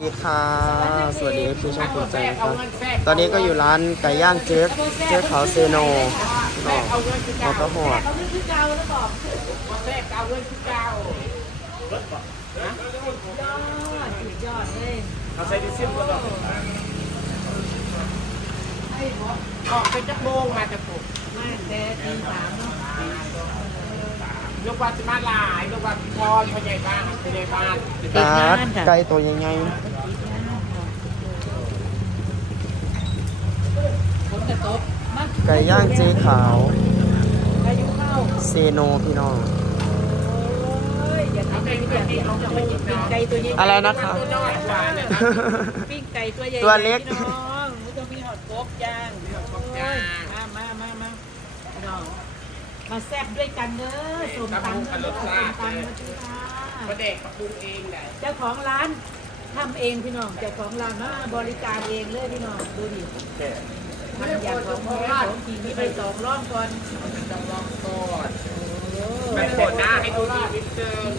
สวัสดีค่ะ สวัสดีคือช่องคุณใจครับ ตอนนี้ก็อยู่ร้านไก่ย่างเจ๊กเจ๊กเขาเซโนก็หอก็หอดเขาคือเก่าแล้วบอกแทรกเอาเงินที่เก้ายอดสุดยอดเลยเอาใส่ดิซิมก็ต้องออกไปจักโมงมาจะปลุกไม่แต่ตีสามเนาะ ลูกว่าจะมาหลายลูกว่าพรพ่อใหญ่บ้านพ่อใหญ่บ้านตาดไก่ตัวใหญ่ฝนกระตกมาๆไก่ย่างเจ๊ขาวพายุเข้าเซโนพี่น้องโอ้ยอย่าทำให้อย่าทำอย่าไปกินปิ้งไก่ตัวใหญ่อะไรนะคะตัวน้อยกว่าเนี่ยปิ้งไก่ตัวใหญ่ตัวเล็กพี่น้องไม่ต้องมีหอดกบย่างมีหอดกบย่างโอ้ยมามามา มาพี่น้องมาแซ่บด้วยกันเด้อส้มตำส้มตำมาจุฬาพ่อเด็กปรุงเองแหละเจ้าของร้านทำเองพี่น้องเจ้าของร้านมาบริการเองเลยพี่น้องดูดิมันอย่างของพ่อของจริงนี่ไปสองร่องก่อนจะลองก่อนโอ้แม่ปวดหน้าให้ดูดีนิดนึง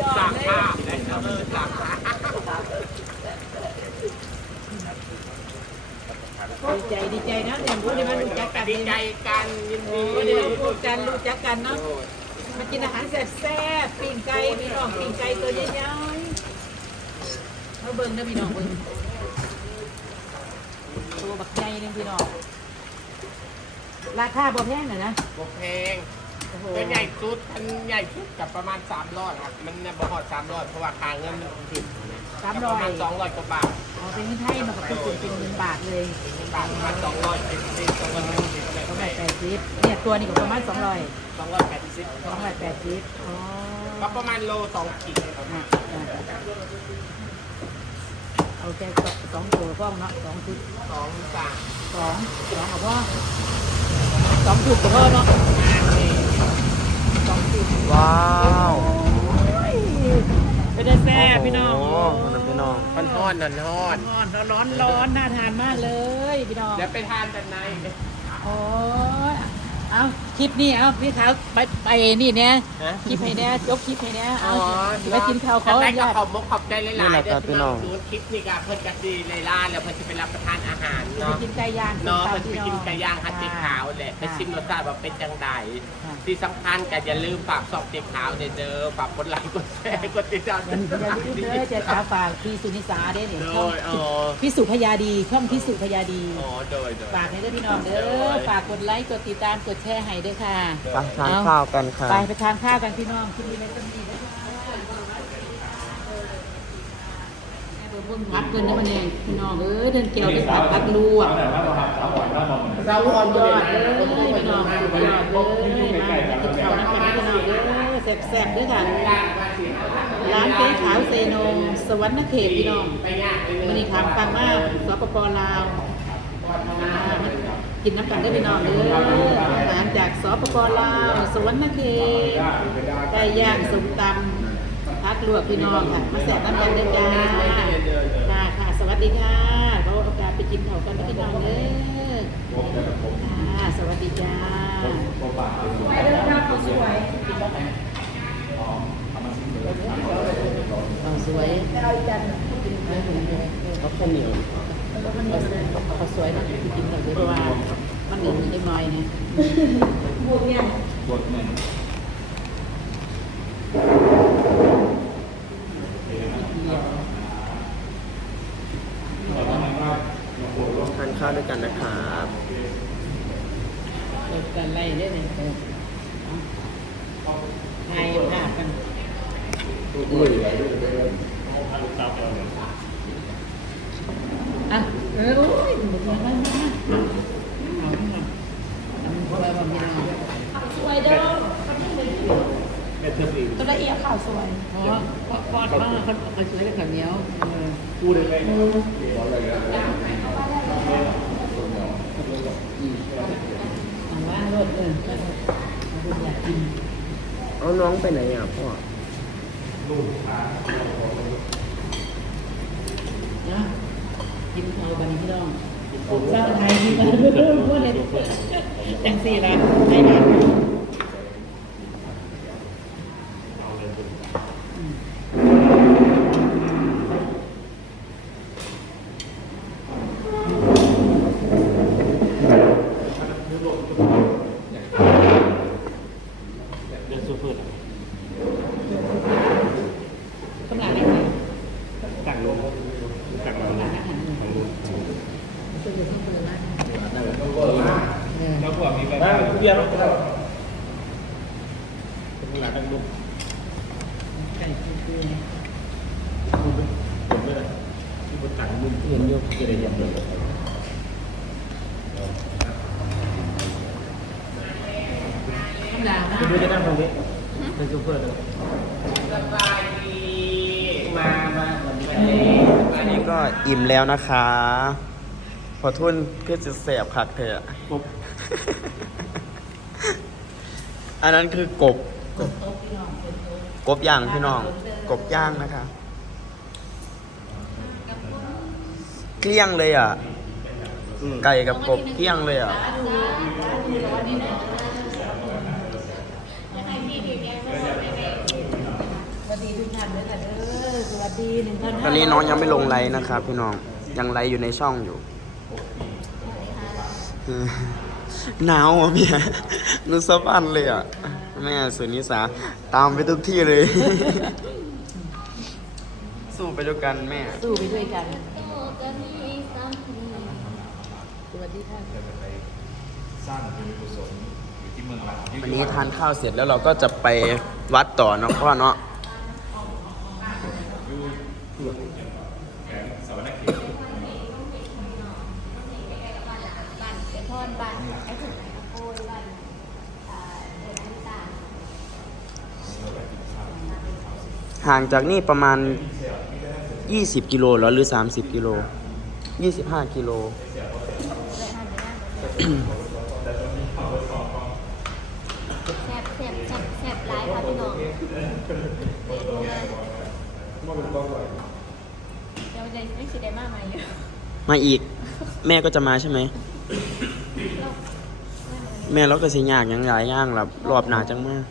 ยอสาดมเลยภาพได้ครับเออสามภาพดีใจดีใจนะเดี๋ยวรู้ดิมันรู้จักกัน ดีใจกันยินดีโอ้เดี๋ยวรู้กันรู้จักกันเนาะมากินอาหารแซ่บๆปิ้งไก่พี่น้องปิ้งไก่ตัวใหญ่ๆมาเบิ่งนะพี่น้องเบิ่งตัวบักใหญ่นึงพี่น้องราคาบ่แพงน่ะนะบกเพลงโอ้โหตัวใหญ่สุดมันใหญ่สุดกับประมาณ300ครับ มันน่ะบ่ฮอด300เพราะว่าค่าเงินมันขึ้นสามปร้อระมาณย200กว่าบาทเอาเป็นเงินไทยมากับเป็นเป็นเงินบาทเลยเป็นบาทประมาณ200เป็นสิบ280ประมาณแป ดสิบเนี่ยตัวนี้ก็ประมาณสองร้อย280สองร้อยแปดสิบอ๋อก็ประมาณโล2ขีดครับอะอะเอาแค่สองตัวพ่องเนาะสองชุดสองสามสองสองเอาพ่อสองชุดกับพ่อเนาะงานนี่สองชุดว้าวเป็นได้แซ่บพี่น้องโอ้โหพี่น้องมันทอดนันทอดร้อนร้อนร้อนน่าทานมากเลยพี่น้องแล้วไปทานแต่ใน โอ้ย เอาคลิปนี้เอาพี่เท้าไปไปนี่เนี่ยฮะคลิปให้เนี่ยยกคลิปให้เนี่ยอ๋เอาอไปกินข้าวเขาได้ญาก็ติขอบมกขอบใจหลายๆเด้อพี่น้องดูคลิปนี่ก็เพิ่นก็ดีเลยล่าแล้วเพิ่นจะไปรับประทานอาหารไปเนาะกินไก่ย่างเนาะส้เพิ่มนตำจะไปกินไก่ย่างฮัตติขาวแหละไปชิมรสชาติว่าเป็นจังไดค่ะที่สำคัญก็อย่าลืมฝากสอบเด็กขาวเนี่ยเด้อฝากกดไลค์กดแชร์กดติดตามอย่าลืมเด้อจะตาฝากพี่สุนิสาเด้เนี่ยโดช่องยอ๋อพี่สุพยาดีช่องพี่สุพยาดี อ๋อโดยโดย ฝากให้ด้วยพี่น้องเด้อ ฝากกดไลค์ กดติดตาม กดแชร์ให้ด้วยค่ะ ไปทานข้าวกันค่ะไปไปทานข้าวกันพี่น้องคิดดีในต้นดีนะคะเบิ่งวัดเพิ่นได้มาแน่พี่น้องเอ้ยเดินเกี่ยวไปผัดผักลวกเราอ่อนยด้วอยดเลยพี่น้องสุดยอดเลยมากินข้าวน้ำกันพี่น้องเด้อแซ่บๆด้วยค่ะร้านเจ๊ขาวเซโนสวรรค์เขตพี่น้องไปยากไปเลวันยนี้ถามฟังมากสปปลาวอ่า กินน้ำกันได้อพี่น้องเด้ออาหารจากสปปลาวสวรรค์เขตไก่ย่างสุกตำพักลวกพี่น้องค่ะ มาแซ่บน้ำกันเด้อจ้าค่ะค่ะสวัสดีค่ะเราโอกาสไปกินข้าวกันนะพี่น้องเด้อค่ะสวัสดีจ้าเอาสวยเขาข้าว เหนียวเขาสวยนะกินแบบนี้เพราะว่ามันเหลืองนิดหน่อยเนี่ยทานข้าวด้วยกันนะครับเราการไล่ได้เลยไงภาพกันอืมอะ เออโอ้ยบุกมาบ้านมาเอาขึ้มาทำอะไรบ้างพี่น้องสวยเด้อตัวละเอียดข่าวสวยเพราะเพราะว่าเขาเขาสวยกับข้าวเหนียวเออพูดเลยเอาว่ารถเออเอาอยากกินเอาน้องไปไหนอะพ่อ นะ กินเอาบันนี้พี่น้องสร้างไทยดีกันพูดเลยจังสี่ละให้มา บียร์เป็นหลานดังดุไก่คือคุณเป็นผมเลยที่บนต่างมุมเห็นโยกเกลียดเลยธรรมดานะคุณดูจะนั่งตรงนี้เป็นซูเปอร์เลยสบายดีมามาวันนี้อันนี้ก็อิ่มแล้วนะคะพอทุนก็จะแสบคักเถอะกบ อันนั้นคือกบ กบกบย่างพี่น้อง กบย่างนะคะ เกลี้ยงเลยอะ ไก่กับกบเกลี้ยงเลยอะ ตอนนี้น้องยังไม่ลงไลน์นะครับพี่น้อง ยังไลฟ์อยู่ในช่องอยู่ หนาวอะเมียนุสบันเลยอะ แม่สุนิสาตามไปทุกที่เลย สู้ไปด้วยกันแม่ สู้ไปด้วยกัน สวัสดีค่ะวันนี้ทานข้าวเสร็จแล้วเราก็จะไปวัดต่อเนาะพ่อเนาะ บ้านเสียพรบ้านไอ้ถึงไหนโอ้ยบ้านอ่าเดินน้ำตาล ห่างจากนี่ประมาณ 20 กิโลเหรอหรือ 30 กิโล 25 กิโลเลยหันไปนั่งแซ่บแซ่บแซ่บแซ่บหลายค่ะพี่น้องเดี๋ยวดูนะเดี๋ยวจะไม่คิดได้มากมายเลยมาอีก แม่ก็จะมาใช่ไหม เรา แม่เราก็สิยากหยังหลายอย่างล่ะรอบหน้าจังมาเ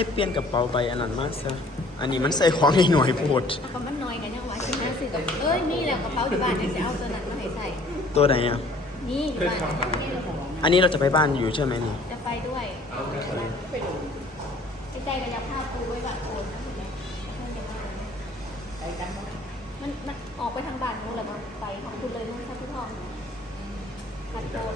ใครเปลี่ยนกระเป๋าใบอันนั้นมากซะอันนี้มันใส่ของในหน่วยโพดเอาคำมันน้อยกันยังวะคิดนะสิแบบเอ้ยนี่แหละกระเป๋าอยู่บ้านเดี๋ยวจะเอาตัวนั้นมาให้ใส่ ตัวไหนอะ นี่อยู่บ้านอันนี้เราจะไปบ้านอยู่ใช่ไหมนี่ จะไปด้วยไปใจกันยับผ้าปูไว้บัตรโอนนะคุณแม่มันมันออกไปทางบ้านนู้นแหละมันไปของคุณเลยนู้นครับพี่ทองบัตรโอน